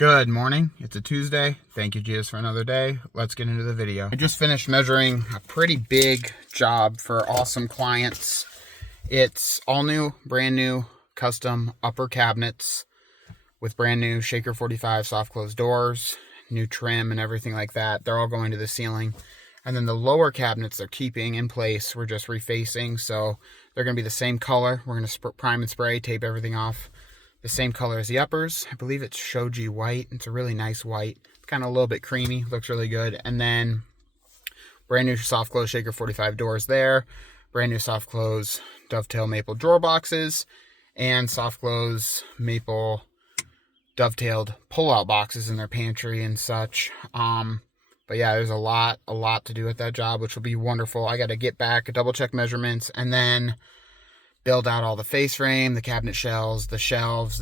Good morning. It's a Tuesday. Thank you, Jesus, for another day. Let's get into the video. I just finished measuring a pretty big job for awesome clients. It's all new, brand new, custom upper cabinets with brand new Shaker 45 soft close doors, new trim and everything like that. They're all going to the ceiling. And then the lower cabinets they're keeping in place. We're just refacing, so they're going to be the same color. We're going to prime and spray, tape everything off the same color as the uppers. I believe it's shoji white. It's a really nice white, kind of a little bit creamy, looks really good. And then brand new soft close Shaker 45 doors there, brand new soft close dovetail maple drawer boxes, and soft close maple dovetailed pull-out boxes in their pantry and such. But yeah, there's a lot to do with that job, which will be wonderful. I got to get back, double check measurements, and then build out all the face frame, the cabinet shelves, the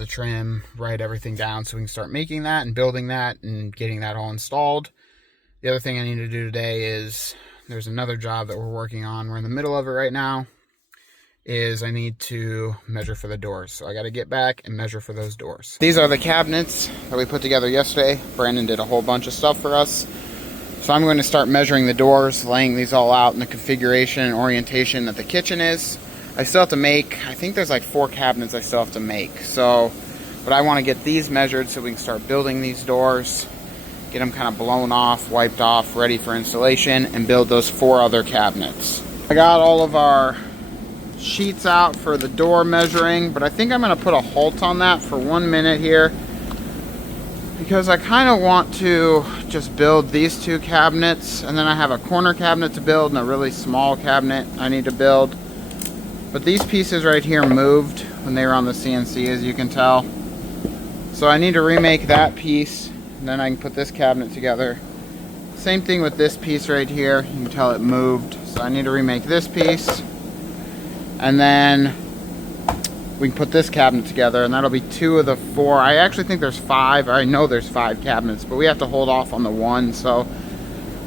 trim, write everything down so we can start making that and building that and getting that all installed. The other thing I need to do today is, there's another job that we're working on. We're in the middle of it right now, is I need to measure for the doors. So I got to get back and measure for those doors. These are the cabinets that we put together yesterday. Brandon did a whole bunch of stuff for us. So I'm going to start measuring the doors, laying these all out in the configuration and orientation that the kitchen is. I still have to make, I think there's like 4 cabinets I still have to make. So, but I want to get these measured so we can start building these doors, get them kind of blown off, wiped off, ready for installation, and build those 4 other cabinets. I got all of our sheets out for the door measuring, but I think I'm going to put a halt on that for 1 minute here, because I kind of want to just build these 2 cabinets, and then I have a corner cabinet to build and a really small cabinet I need to build. But these pieces right here moved when they were on the CNC, as you can tell. So I need to remake that piece, and then I can put this cabinet together. Same thing with this piece right here. You can tell it moved. So I need to remake this piece. And then we can put this cabinet together, and that'll be 2 of the 4. I actually think there's 5. I know there's 5 cabinets, but we have to hold off on the 1. So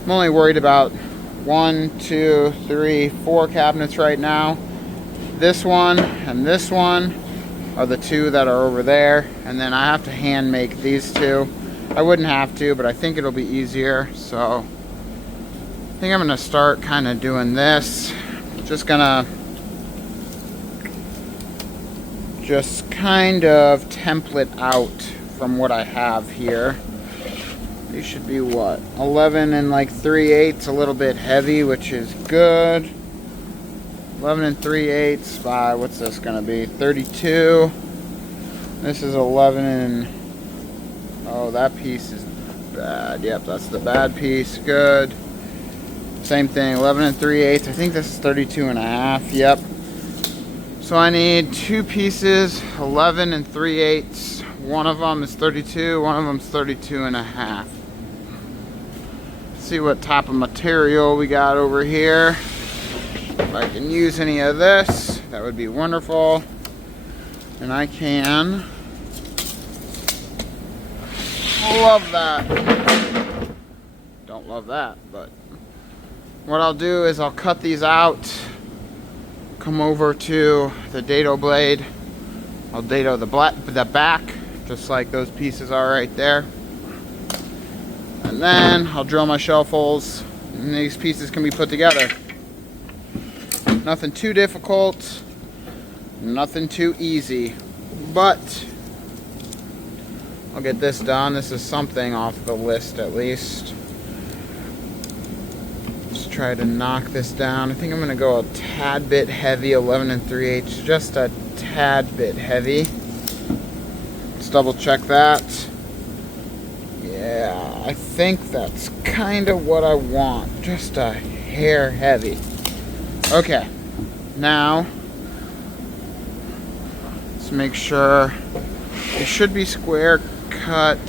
I'm only worried about 1, 2, 3, 4 cabinets right now. This one and this one are the 2 that are over there, and then I have to hand make these 2. I wouldn't have to, but I think it'll be easier. So I think I'm gonna start kind of doing this. Just kind of template out from what I have here. These should be what, 11 and like 3/8, a little bit heavy, which is good. 11 and 3/8 by, what's this gonna be, 32. This is 11 and, oh, that piece is bad. Yep, that's the bad piece. Good. Same thing, 11 and 3/8. I think this is 32 and a half. Yep. So I need 2 pieces, 11 and 3/8. One of them is 32, one of them is 32 and a half. Let's see what type of material we got over here. If I can use any of this, that would be wonderful. And I can. Love that. Don't love that, but what I'll do is I'll cut these out, come over to the dado blade. I'll dado the back, just like those pieces are right there. And then I'll drill my shelf holes, and these pieces can be put together. Nothing too difficult, nothing too easy, but I'll get this done. This is something off the list at least. Let's try to knock this down. I think I'm going to go a tad bit heavy, 11 and 3/8, just a tad bit heavy. Let's double check that. Yeah, I think that's kind of what I want, just a hair heavy. Okay, now let's make sure it should be square cut.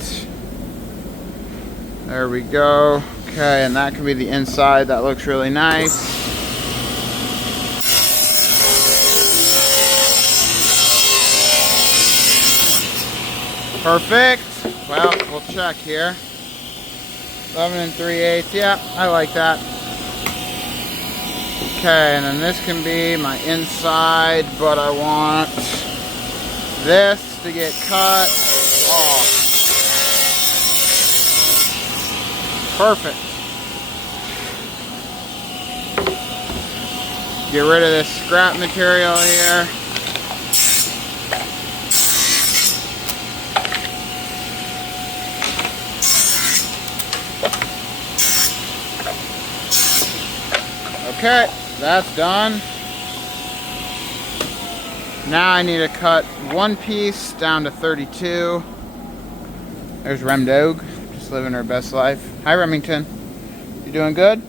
There we go. Okay, and that can be the inside. That looks really nice. Perfect. Well, we'll check here. 11 and 3/8. Yeah, I like that. Okay, and then this can be my inside, but I want this to get cut off. Perfect. Get rid of this scrap material here. Okay, that's done. Now I need to cut one piece down to 32. There's Rem Dog, just living her best life. Hi Remington, you doing good?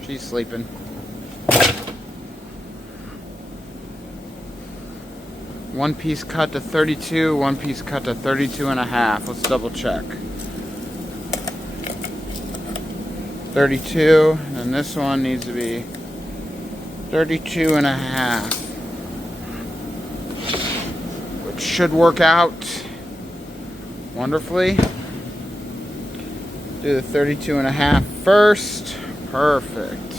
She's sleeping. One piece cut to 32, one piece cut to 32 and a half. Let's double check. 32, and this one needs to be 32 and a half. Which should work out wonderfully. Do the 32 and a half first. Perfect.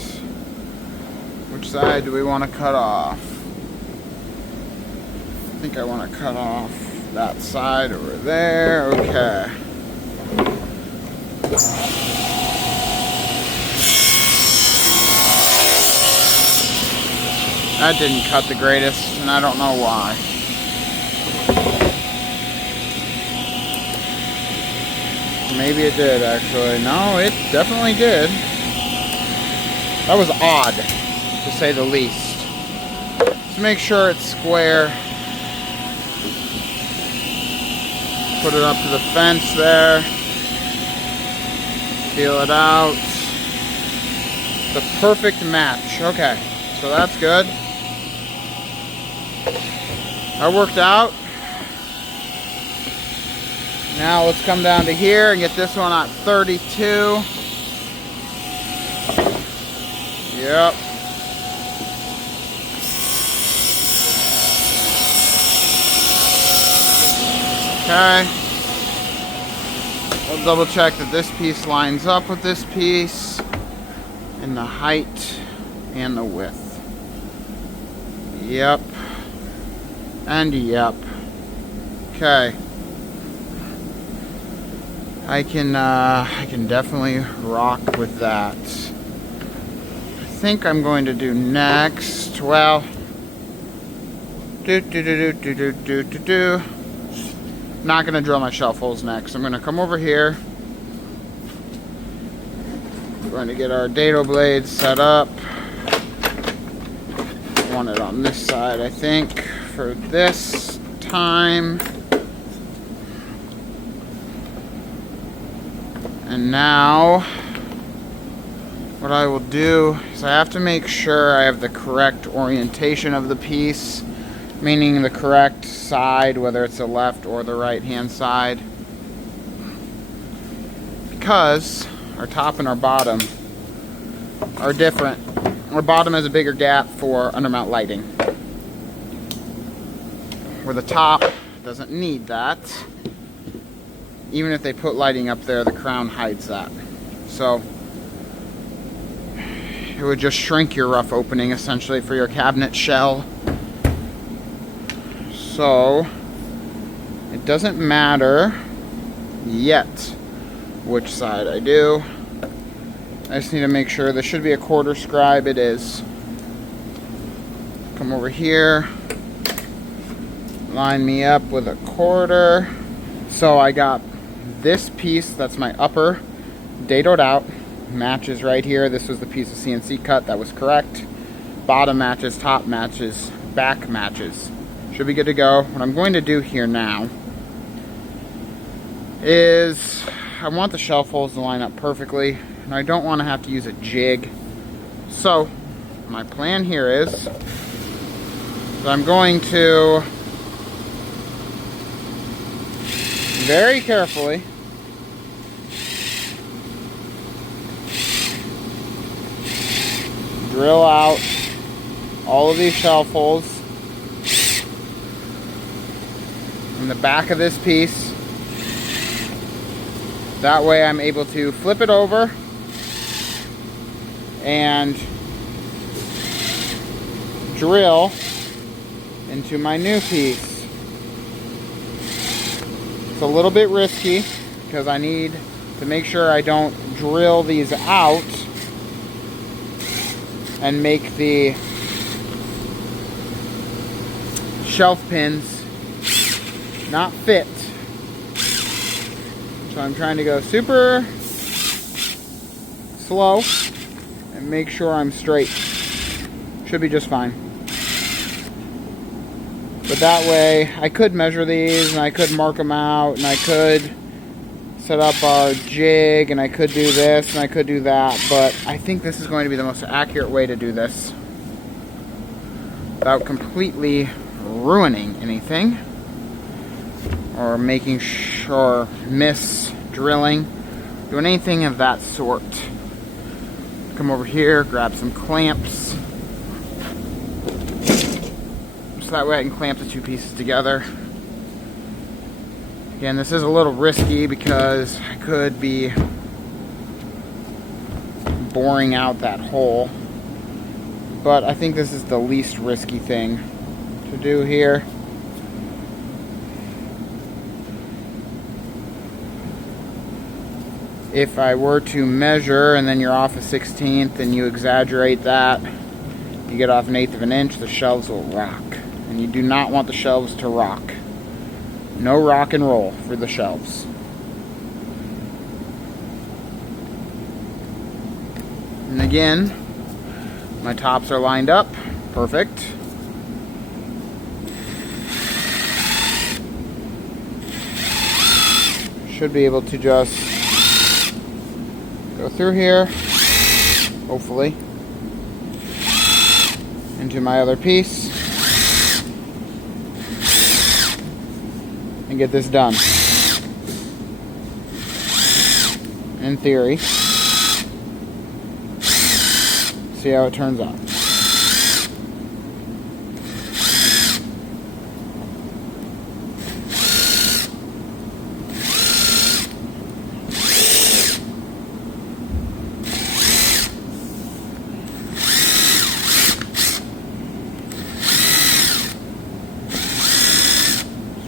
Which side do we want to cut off? I think I want to cut off that side over there. Okay. That didn't cut the greatest, and I don't know why. Maybe it did, actually. No, it definitely did. That was odd, to say the least. Let's make sure it's square. Put it up to the fence there. Feel it out. The perfect match. Okay, so that's good. That worked out. Now let's come down to here and get this one at 32. Yep. Okay. We'll double check that this piece lines up with this piece in the height and the width. Yep. And yep. Okay. I can definitely rock with that. I think I'm going to do next. Well, not going to drill my shelf holes next. I'm going to come over here. We're going to get our dado blades set up. I want it on this side, I think, for this time. And now, what I will do is I have to make sure I have the correct orientation of the piece, meaning the correct side, whether it's the left or the right hand side, because our top and our bottom are different. Our bottom has a bigger gap for undermount lighting, where the top doesn't need that. Even if they put lighting up there, the crown hides that. So it would just shrink your rough opening essentially for your cabinet shell. So it doesn't matter yet which side I do. I just need to make sure there should be a quarter scribe. It is. Come over here, line me up with a quarter. So I got this piece, that's my upper, dadoed out, matches right here. This was the piece of CNC cut, that was correct. Bottom matches, top matches, back matches. Should be good to go. What I'm going to do here now is I want the shelf holes to line up perfectly, and I don't want to have to use a jig. So my plan here is that I'm going to very carefully drill out all of these shelf holes in the back of this piece. That way I'm able to flip it over and drill into my new piece. It's a little bit risky because I need to make sure I don't drill these out and make the shelf pins not fit. So I'm trying to go super slow and make sure I'm straight. Should be just fine. But that way I could measure these and I could mark them out and I could set up our jig and I could do this and I could do that, but I think this is going to be the most accurate way to do this without completely ruining anything or making sure miss drilling, doing anything of that sort. Come over here, grab some clamps so that way I can clamp the two pieces together. Again, this is a little risky because I could be boring out that hole, but I think this is the least risky thing to do here. If I were to measure and then you're off a 1/16th and you exaggerate that, you get off 1/8 of an inch, the shelves will rock. And you do not want the shelves to rock. No rock and roll for the shelves. And again, my tops are lined up. Perfect. Should be able to just go through here, hopefully, into my other piece and get this done. In theory. See how it turns out.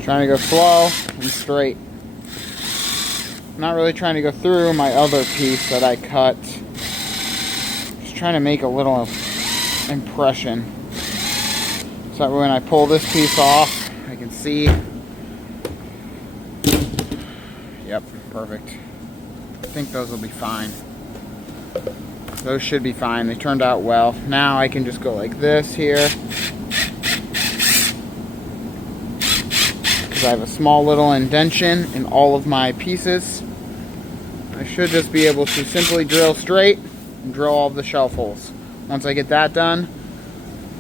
Trying to go slow and straight. I'm not really trying to go through my other piece that I cut. Just trying to make a little impression. So that when I pull this piece off, I can see. Yep, perfect. I think those will be fine. Those should be fine. They turned out well. Now I can just go like this here. I have a small little indentation in all of my pieces. I should just be able to simply drill straight and drill all of the shelf holes. Once I get that done,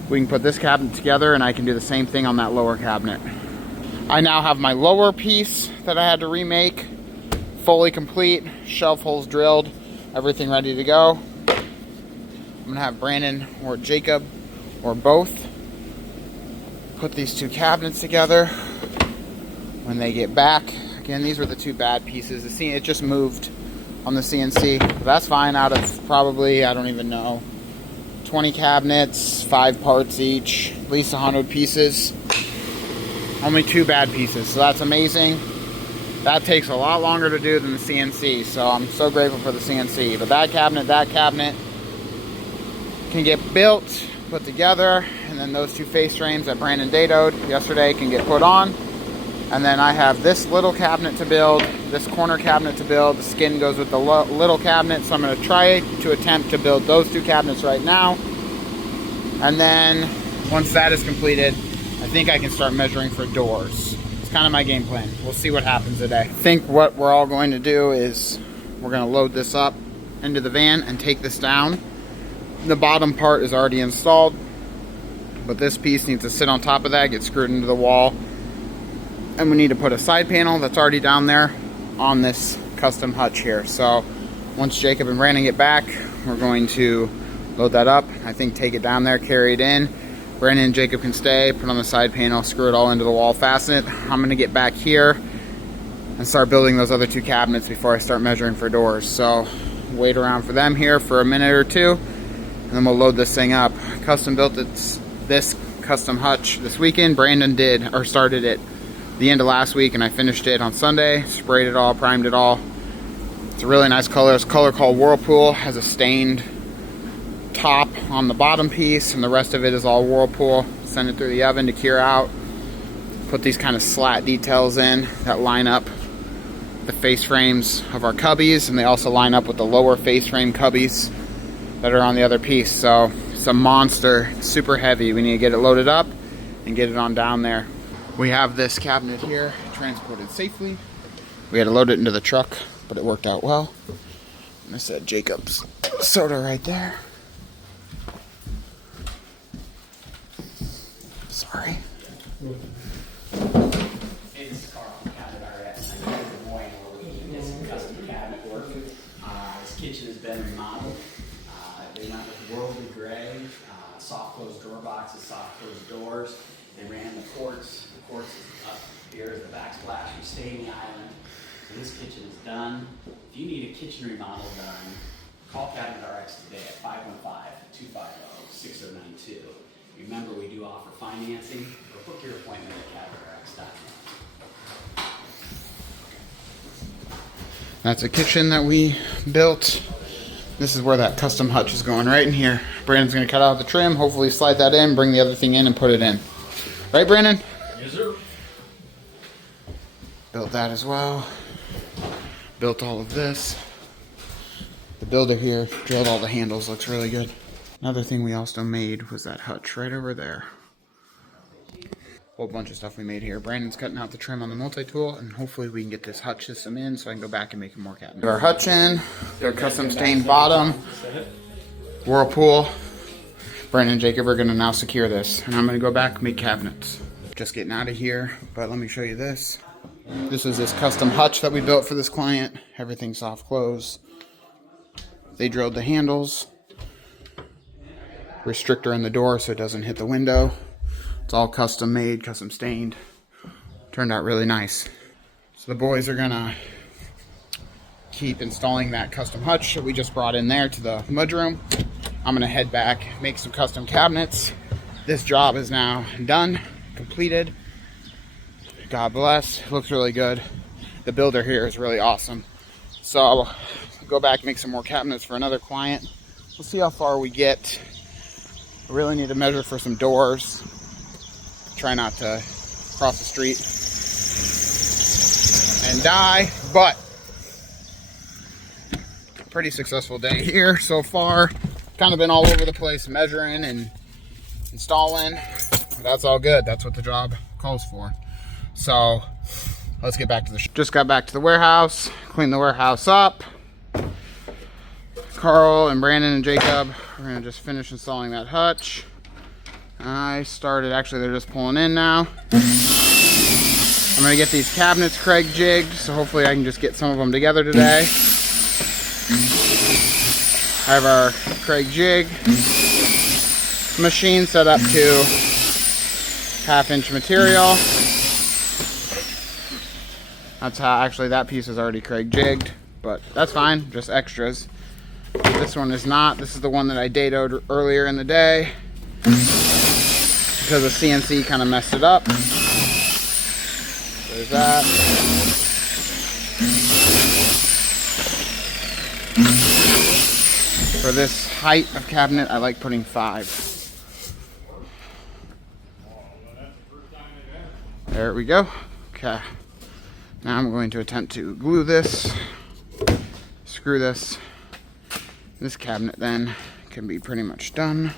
we can put this cabinet together and I can do the same thing on that lower cabinet. I now have my lower piece that I had to remake fully complete, shelf holes drilled, everything ready to go. I'm gonna have Brandon or Jacob or both put these two cabinets together when they get back. Again, these were the two bad pieces. It just moved on the CNC. That's fine out of probably, I don't even know, 20 cabinets, 5 parts each, at least 100 pieces. Only 2 bad pieces, so that's amazing. That takes a lot longer to do than the CNC, so I'm so grateful for the CNC. But that cabinet can get built, put together, and then those 2 face frames that Brandon dadoed yesterday can get put on. And then I have this little cabinet to build, this corner cabinet to build. The skin goes with the little cabinet, so I'm going to try to attempt to build those 2 cabinets right now. And then once that is completed, I think I can start measuring for doors. It's kind of my game plan. We'll see what happens today. I think what we're all going to do is we're going to load this up into the van and take this down. The bottom part is already installed, but this piece needs to sit on top of that, get screwed into the wall. And we need to put a side panel that's already down there on this custom hutch here. So once Jacob and Brandon get back, we're going to load that up. I think take it down there, carry it in. Brandon and Jacob can stay, put on the side panel, screw it all into the wall, fasten it. I'm gonna get back here and start building those other 2 cabinets before I start measuring for doors. So wait around for them here for a minute or 2, and then we'll load this thing up. Custom built this custom hutch this weekend. Brandon started it the end of last week, and I finished it on Sunday, sprayed it all, primed it all. It's a really nice color. It's a color called Whirlpool. Has a stained top on the bottom piece, and the rest of it is all Whirlpool. Send it through the oven to cure out. Put these kind of slat details in that line up the face frames of our cubbies, and they also line up with the lower face frame cubbies that are on the other piece. So it's a monster, super heavy. We need to get it loaded up and get it on down there. We have this cabinet here transported safely. We had to load it into the truck, but it worked out well. And this is Jacob's soda right there. Sorry. Hey, this is Carl from Cabinet RS. I'm here in Des Moines where we did some custom cabinet work. This kitchen has been remodeled. They went with worldly gray, soft closed door boxes, soft closed doors. They ran the quartz. The quartz is up here as the backsplash. We stay in the island. So this kitchen is done. If you need a kitchen remodel done, call Cabinet RX today at 515-250-6092. Remember, we do offer financing, or book your appointment at cabinetrx.com. That's a kitchen that we built. This is where that custom hutch is going, right in here. Brandon's gonna cut out the trim, hopefully slide that in, bring the other thing in and put it in. Right, Brandon? Yes, sir. Built that as well. Built all of this. The builder here drilled all the handles, looks really good. Another thing we also made was that hutch right over there. Whole bunch of stuff we made here. Brandon's cutting out the trim on the multi-tool, and hopefully we can get this hutch system in so I can go back and make more cabinets. Our hutch in, their custom stained bottom, Whirlpool. Brandon and Jacob are gonna now secure this, and I'm gonna go back and make cabinets. Just getting out of here, but let me show you this. This is this custom hutch that we built for this client. Everything's soft close. They drilled the handles. Restrictor in the door so it doesn't hit the window. It's all custom made, custom stained. Turned out really nice. So the boys are gonna keep installing that custom hutch that we just brought in there to the mudroom. I'm gonna head back, make some custom cabinets. This job is now done, completed. God bless, looks really good. The builder here is really awesome. So I'll go back, make some more cabinets for another client. We'll see how far we get. I really need to measure for some doors. Try not to cross the street and die, but pretty successful day here so far. Kind of been all over the place measuring and installing. That's all good. That's what the job calls for. So let's get back to the just got back to the warehouse, cleaned the warehouse up. Carl and Brandon and Jacob are gonna just finish installing that hutch. I started, actually they're just pulling in now. I'm gonna get these cabinets Craig jigged, so hopefully I can just get some of them together today. I have our Craig jig machine set up to 1/2 inch material. That's how, actually that piece is already Craig jigged, but that's fine, just extras. This one is not. This is the one that I dadoed earlier in the day because the CNC kind of messed it up. There's that. For this height of cabinet, I like putting 5. There we go. Okay. Now I'm going to attempt to glue this, screw this. This cabinet then can be pretty much done.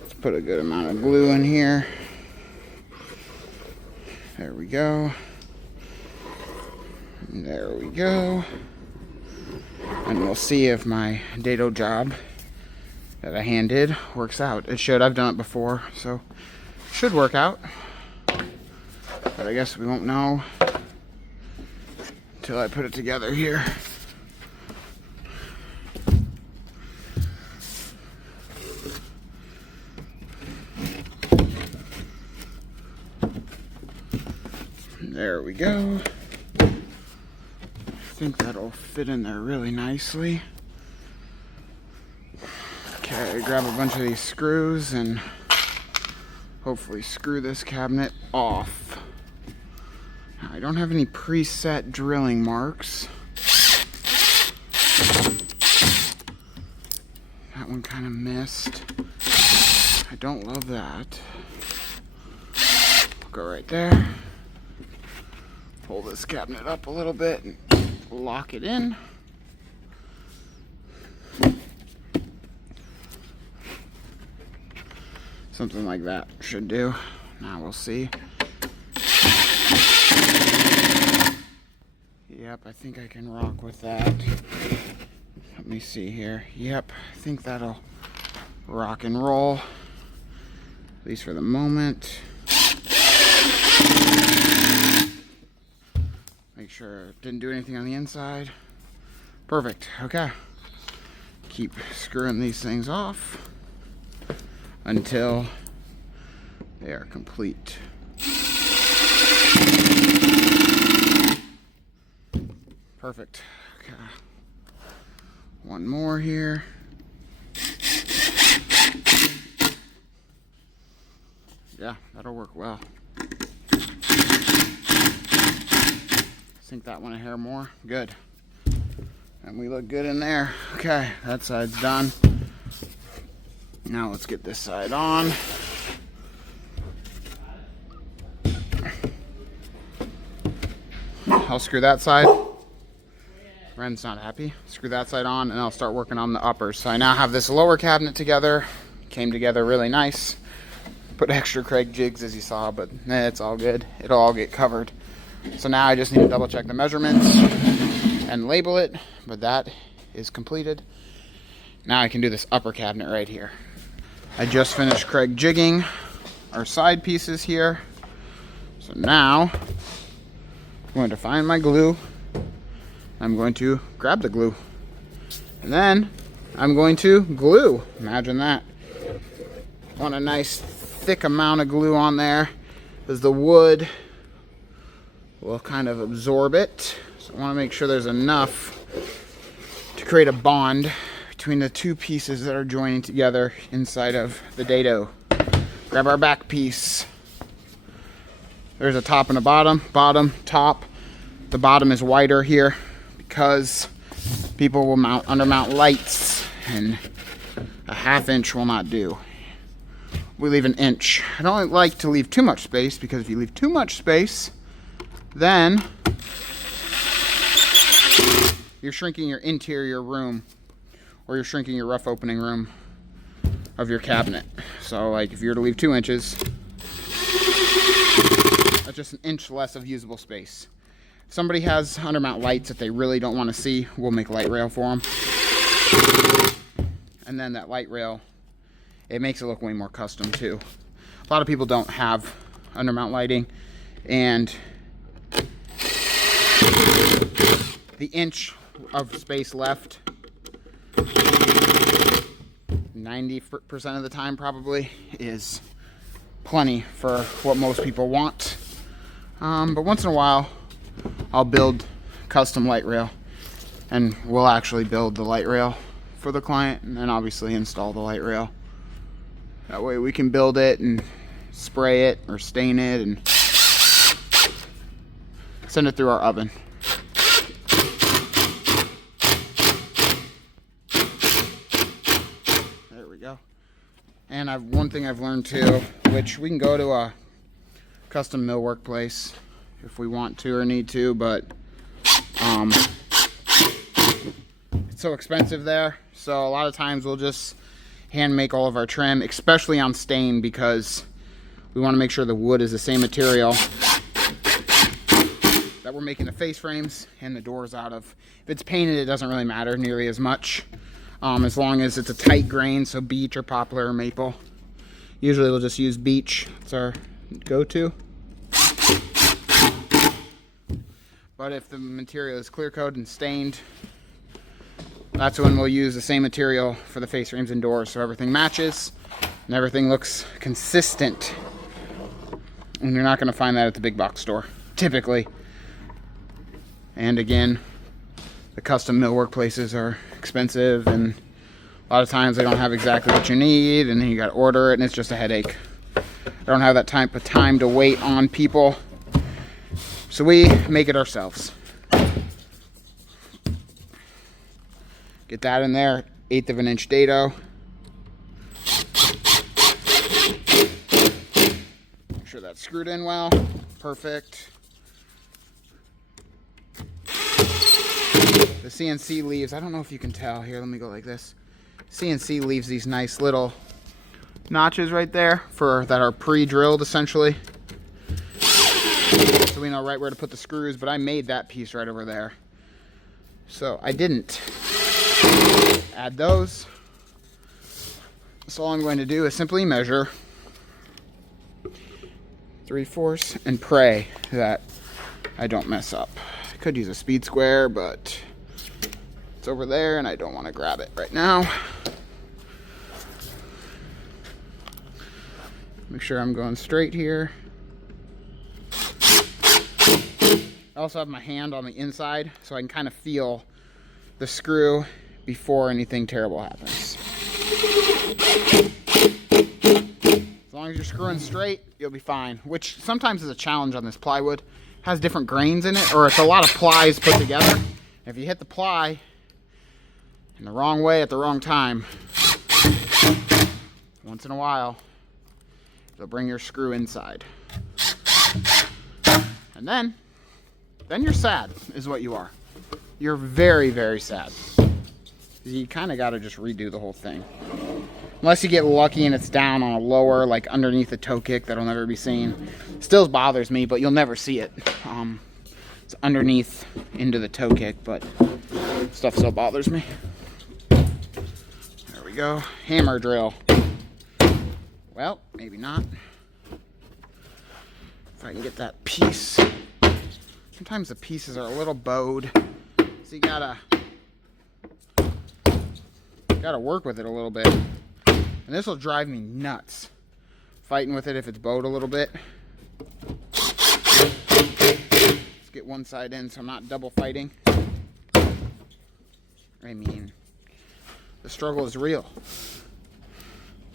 Let's put a good amount of glue in here. There we go. And there we go. And we'll see if my dado job that I hand did works out. It should. I've done it before, so it should work out. But I guess we won't know until I put it together here. There we go. I think that'll fit in there really nicely. Okay, grab a bunch of these screws and hopefully screw this cabinet off. Now, I don't have any preset drilling marks. That one kind of missed. I don't love that. Go right there. Pull this cabinet up a little bit and lock it in. Something like that should do. Now we'll see. Yep, I think I can rock with that. Let me see here. Yep, I think that'll rock and roll. At least for the moment. Make sure it didn't do anything on the inside. Perfect, okay. Keep screwing these things off until they are complete. Perfect, okay. One more here. Yeah, that'll work well. Sink that one a hair more. Good. And we look good in there. Okay, that side's done. Now let's get this side on. I'll screw that side. Ren's not happy. Screw that side on and I'll start working on the uppers. So I now have this lower cabinet together. Came together really nice. Put extra Craig jigs as you saw, but it's all good. It'll all get covered. So now I just need to double check the measurements and label it, but that is completed. Now I can do this upper cabinet right here. I just finished Craig jigging our side pieces here. So now I'm going to find my glue. I'm going to grab the glue. And then I'm going to glue. Imagine that. Want a nice thick amount of glue on there because the wood will kind of absorb it. So I want to make sure there's enough to create a bond between the two pieces that are joining together inside of the dado. Grab our back piece. There's a top and a bottom. Bottom, top. The bottom is wider here because people will undermount lights and a 1/2 inch will not do. We leave 1 inch. I don't like to leave too much space because if you leave too much space, then you're shrinking your interior room or you're shrinking your rough opening room of your cabinet. So like if you were to leave 2 inches, that's just 1 inch less of usable space. If somebody has undermount lights that they really don't want to see, we'll make light rail for them. And then that light rail, it makes it look way more custom too. A lot of people don't have undermount lighting, and the inch of space left 90% of the time probably is plenty for what most people want. But once in a while I'll build custom light rail, and we'll actually build the light rail for the client and then obviously install the light rail. That way we can build it and spray it or stain it and send it through our oven. There we go. And one thing I've learned too, which we can go to a custom millwork place if we want to or need to, but it's so expensive there. So a lot of times we'll just hand make all of our trim, especially on stain, because we want to make sure the wood is the same material that we're making the face frames and the doors out of. If it's painted, it doesn't really matter nearly as much, as long as it's a tight grain, so beech or poplar or maple. Usually we'll just use beech. It's our go-to. But if the material is clear coated and stained, that's when we'll use the same material for the face frames and doors, so everything matches and everything looks consistent. And you're not going to find that at the big box store, typically. And again, the custom millwork places are expensive, and a lot of times they don't have exactly what you need, and then you got to order it, and it's just a headache. I don't have that type of time to wait on people, so we make it ourselves. Get that in there, 1/8 of an inch dado. Make sure that's screwed in well. Perfect. The CNC leaves, I don't know if you can tell. Here, let me go like this. CNC leaves these nice little notches right there that are pre-drilled essentially. So we know right where to put the screws, but I made that piece right over there. So I didn't add those. So all I'm going to do is simply measure 3/4 and pray that I don't mess up. I could use a speed square, but it's over there and I don't want to grab it right now. Make sure I'm going straight here. I also have my hand on the inside so I can kind of feel the screw before anything terrible happens. As long as you're screwing straight, you'll be fine, which sometimes is a challenge on this plywood. It has different grains in it, or it's a lot of plies put together. If you hit the ply in the wrong way at the wrong time, once in a while, it'll bring your screw inside. And then you're sad, is what you are. You're very, very sad. You kind of got to just redo the whole thing. Unless you get lucky and it's down on a lower, like underneath the toe kick, that'll never be seen. Still bothers me, but you'll never see it. It's underneath into the toe kick, but stuff still bothers me. There we go. Hammer drill. Well, maybe not. If I can get that piece. Sometimes the pieces are a little bowed, so you gotta work with it a little bit. And this will drive me nuts, fighting with it if it's bowed a little bit. Let's get one side in so I'm not double fighting. I mean, the struggle is real.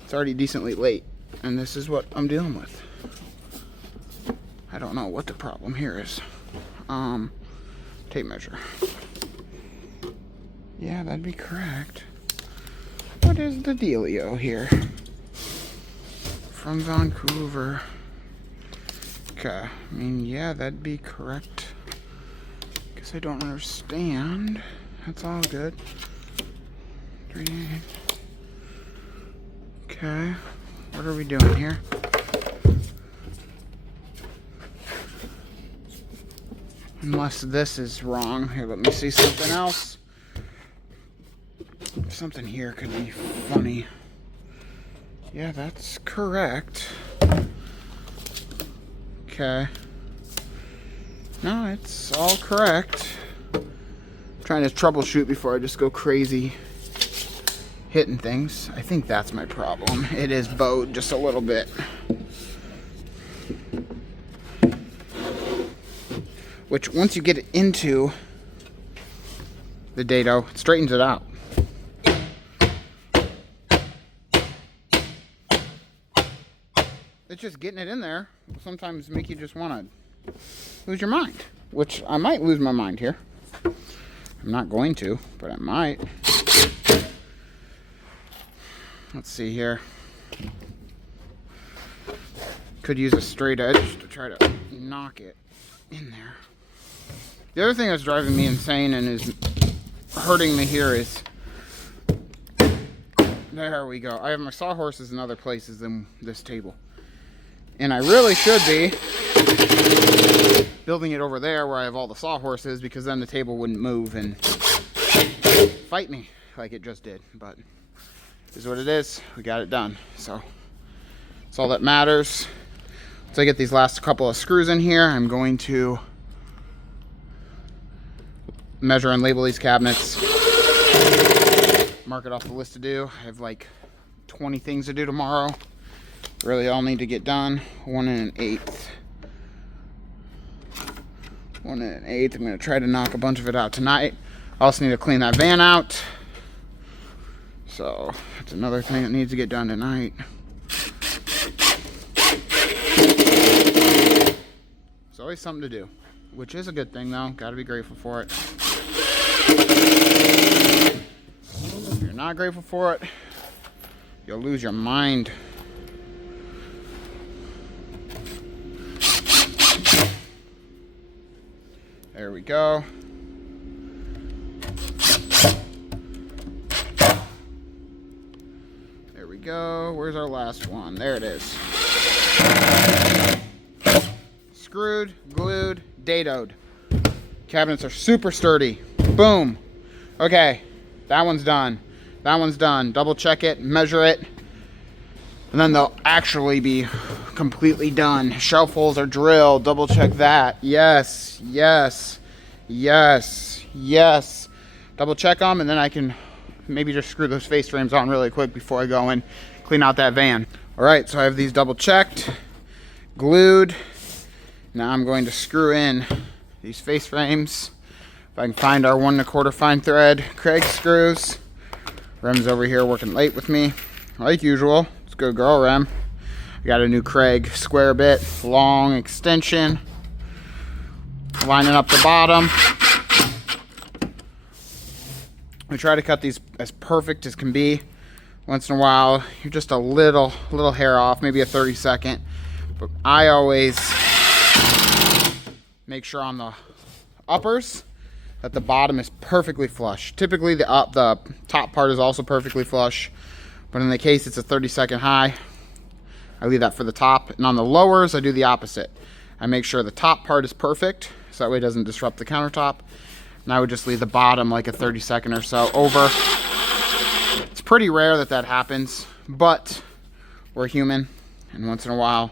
It's already decently late, and this is what I'm dealing with. I don't know what the problem here is. Tape measure. Yeah, that'd be correct. What is the dealio here? From Vancouver. Okay, I mean, yeah, that'd be correct. Guess I don't understand. That's all good. 3. Okay, what are we doing here? Unless this is wrong. Here, let me see something else. Something here could be funny. Yeah, that's correct. Okay. No, it's all correct. I'm trying to troubleshoot before I just go crazy hitting things. I think that's my problem. It is bowed just a little bit. Which, once you get it into the dado, it straightens it out. It's just getting it in there will sometimes make you just want to lose your mind. Which, I might lose my mind here. I'm not going to, but I might. Let's see here. Could use a straight edge to try to knock it in there. The other thing that's driving me insane and is hurting me here is, there we go. I have my sawhorses in other places than this table. And I really should be building it over there where I have all the sawhorses, because then the table wouldn't move and fight me like it just did. But it is what it is. We got it done. So that's all that matters. Once I get these last couple of screws in here, I'm going to measure and label these cabinets, mark it off the list to do. I have like 20 things to do tomorrow. Really all need to get done. 1 1/8. 1 1/8. I'm going to try to knock a bunch of it out tonight. I also need to clean that van out. So that's another thing that needs to get done tonight. It's always something to do, which is a good thing though. Got to be grateful for it. not grateful for it, you'll lose your mind. There we go. There we go. Where's our last one? There it is. Screwed, glued, dadoed. Cabinets are super sturdy. Boom. Okay, that one's done. That one's done. Double check it, measure it, and then they'll actually be completely done. Shelf holes are drilled. Double check that. Yes, yes, yes, yes. Double check them, and then I can maybe just screw those face frames on really quick before I go and clean out that van. All right, so I have these double checked, glued. Now I'm going to screw in these face frames. If I can find our 1 1/4 fine thread Craig screws. Rem's over here working late with me, like usual. It's a good girl, Rem. I got a new Craig square bit, long extension. Lining up the bottom. We try to cut these as perfect as can be. Once in a while, you're just a little hair off, maybe a 30-second. But I always make sure on the uppers that the bottom is perfectly flush. Typically the top part is also perfectly flush, but in the case it's a 30-second high, I leave that for the top. And on the lowers, I do the opposite. I make sure the top part is perfect, so that way it doesn't disrupt the countertop. And I would just leave the bottom like a 30-second or so over. It's pretty rare that that happens, but we're human, and once in a while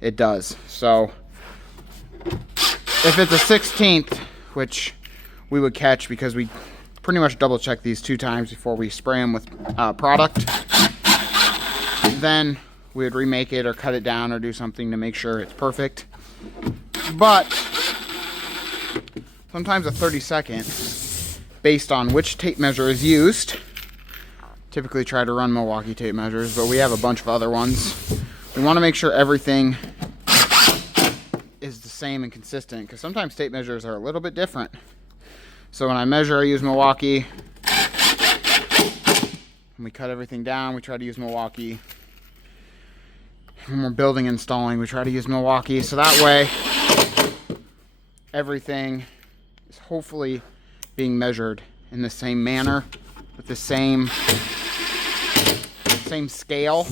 it does. So if it's a 16th, which we would catch because we pretty much double check these 2 times before we spray them with product, then we would remake it or cut it down or do something to make sure it's perfect. But sometimes a 30-second, based on which tape measure is used. Typically try to run Milwaukee tape measures, but we have a bunch of other ones. We want to make sure everything is the same and consistent, because sometimes tape measures are a little bit different. So when I measure, I use Milwaukee. When we cut everything down, we try to use Milwaukee. When we're building and installing, we try to use Milwaukee. So that way, everything is hopefully being measured in the same manner, with the same scale.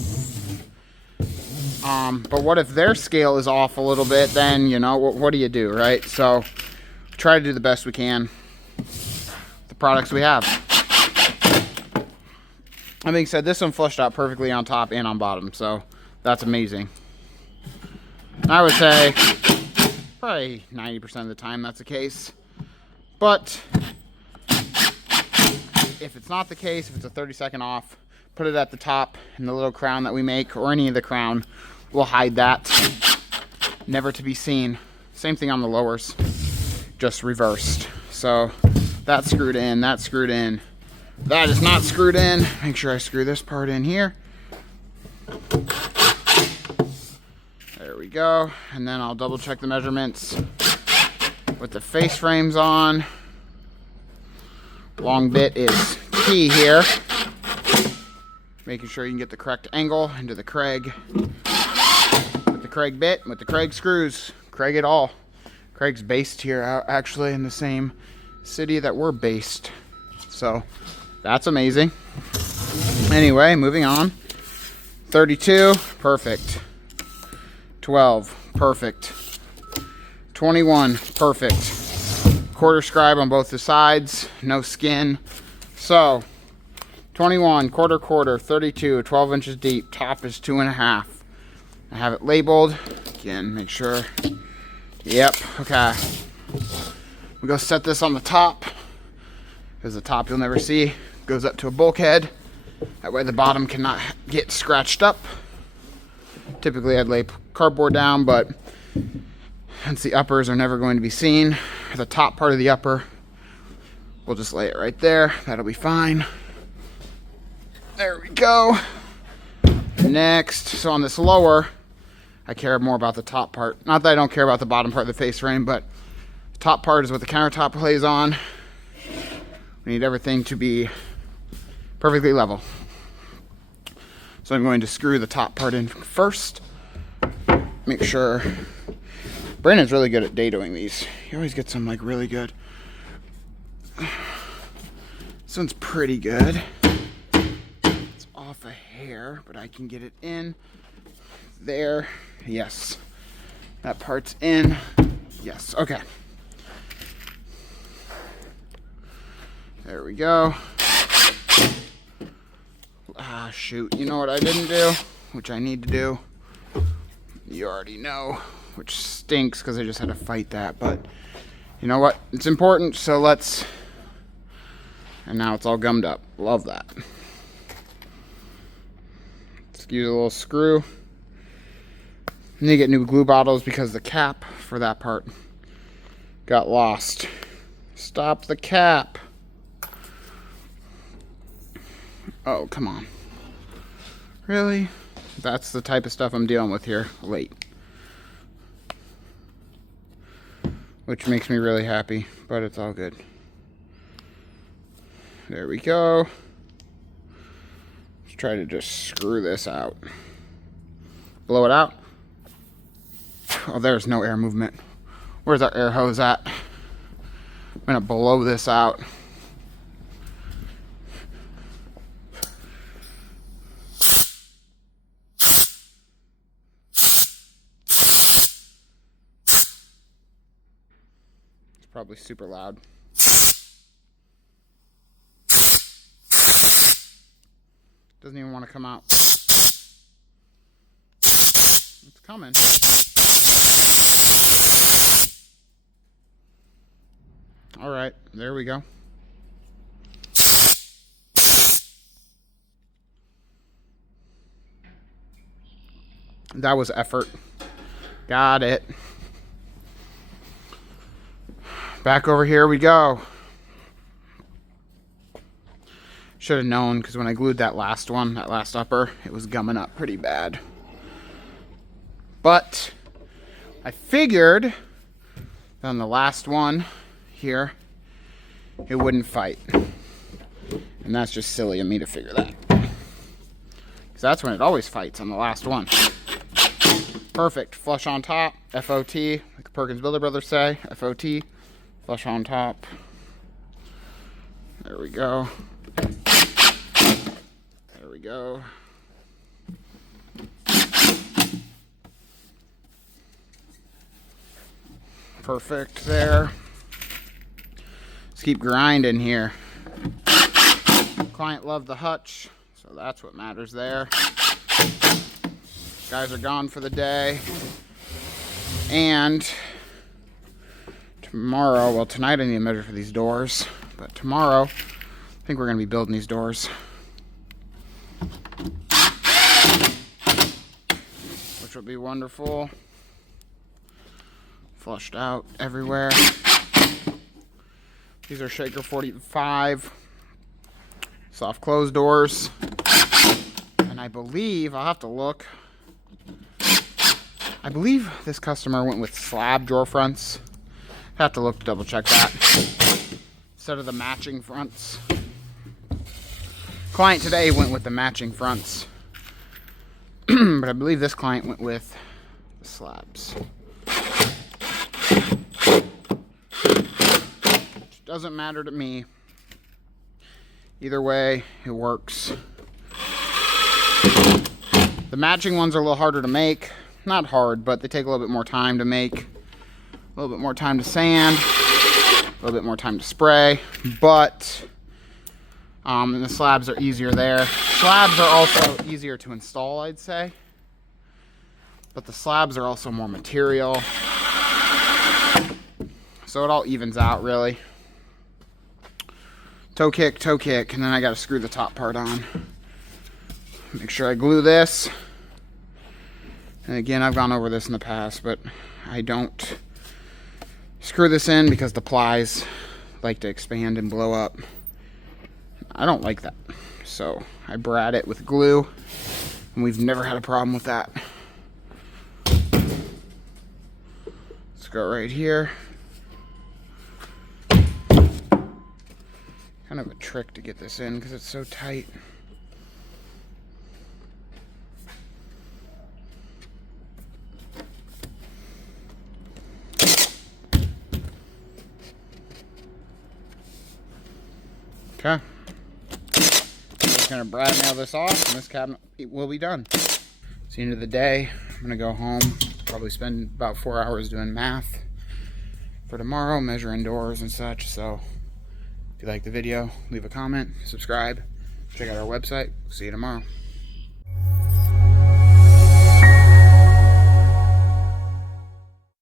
But what if their scale is off a little bit? Then, you know, what do you do, right? So try to do the best we can with the products we have. That being said, this one flushed out perfectly on top and on bottom, so that's amazing. I would say probably 90% of the time that's the case. But if it's not the case, if it's a 30-second off, put it at the top, and the little crown that we make, or any of the crown, will hide that. Never to be seen. Same thing on the lowers, just reversed. So that's screwed in, that's screwed in. That is not screwed in. Make sure I screw this part in here. There we go. And then I'll double check the measurements with the face frames on. Long bit is key here. Making sure you can get the correct angle into the Craig. With the Craig bit, with the Craig screws. Craig it all. Craig's based here actually in the same city that we're based. So that's amazing. Anyway, moving on. 32, perfect. 12, perfect. 21, perfect. Quarter scribe on both the sides, no skin. So 21, quarter, 32, 12 inches deep, top is 2.5. I have it labeled. Again, make sure. Yep, okay. We go set this on the top, because the top you'll never see. Goes up to a bulkhead. That way the bottom cannot get scratched up. Typically I'd lay cardboard down, but since the uppers are never going to be seen, the top part of the upper, we'll just lay it right there. That'll be fine. There we go. Next, so on this lower, I care more about the top part. Not that I don't care about the bottom part of the face frame, but the top part is what the countertop lays on. We need everything to be perfectly level. So I'm going to screw the top part in first. Make sure. Brandon's really good at dadoing these. He always gets them like really good. This one's pretty good. It's off a hair, but I can get it in. There. Yes. That part's in. Yes. Okay. There we go. Ah, shoot. You know what I didn't do? Which I need to do. You already know. Which stinks because I just had to fight that. But you know what? It's important. So let's... And now it's all gummed up. Love that. Let's use a little screw. I need to get new glue bottles because the cap for that part got lost. Stop the cap. Oh, come on. Really? That's the type of stuff I'm dealing with here late. Which makes me really happy, but it's all good. There we go. Let's try to just screw this out. Blow it out. Oh, there's no air movement. Where's our air hose at? I'm gonna blow this out. It's probably super loud. Doesn't even want to come out. It's coming. All right, there we go. That was effort. Got it. Back over here we go. Should have known, because when I glued that last one, that last upper, it was gumming up pretty bad. But I figured on the last one here, it wouldn't fight. And that's just silly of me to figure that. Because that's when it always fights, on the last one. Perfect. Flush on top, FOT, like the Perkins Builder Brothers say, FOT, flush on top. There we go. There we go. Perfect there. Let's keep grinding here. Client loved the hutch, so that's what matters there. Guys are gone for the day. And tomorrow, well, tonight I need to measure for these doors, but tomorrow I think we're going to be building these doors. Which will be wonderful. Flushed out everywhere. These are Shaker 45 soft close doors. And I believe, I'll have to look. I believe this customer went with slab drawer fronts. Have to look to double check that. Instead of the matching fronts. Client today went with the matching fronts. But I believe this client went with the slabs. Which doesn't matter to me. Either way, it works. The matching ones are a little harder to make. Not hard, but they take a little bit more time to make. A little bit more time to sand. A little bit more time to spray. But and the slabs are easier there. Slabs are also easier to install, I'd say. But the slabs are also more material. So it all evens out, really. Toe kick, and then I gotta screw the top part on. Make sure I glue this. And again, I've gone over this in the past, but I don't screw this in because the plies like to expand and blow up. I don't like that. So I brad it with glue, and we've never had a problem with that. Let's go right here. Kind of a trick to get this in because it's so tight. Okay. I'm just gonna brad nail this off and this cabinet will be done. It's the end of the day. I'm gonna go home, probably spend about 4 hours doing math for tomorrow, measuring doors and such. So if you like the video, leave a comment, subscribe, check out our website. See you tomorrow.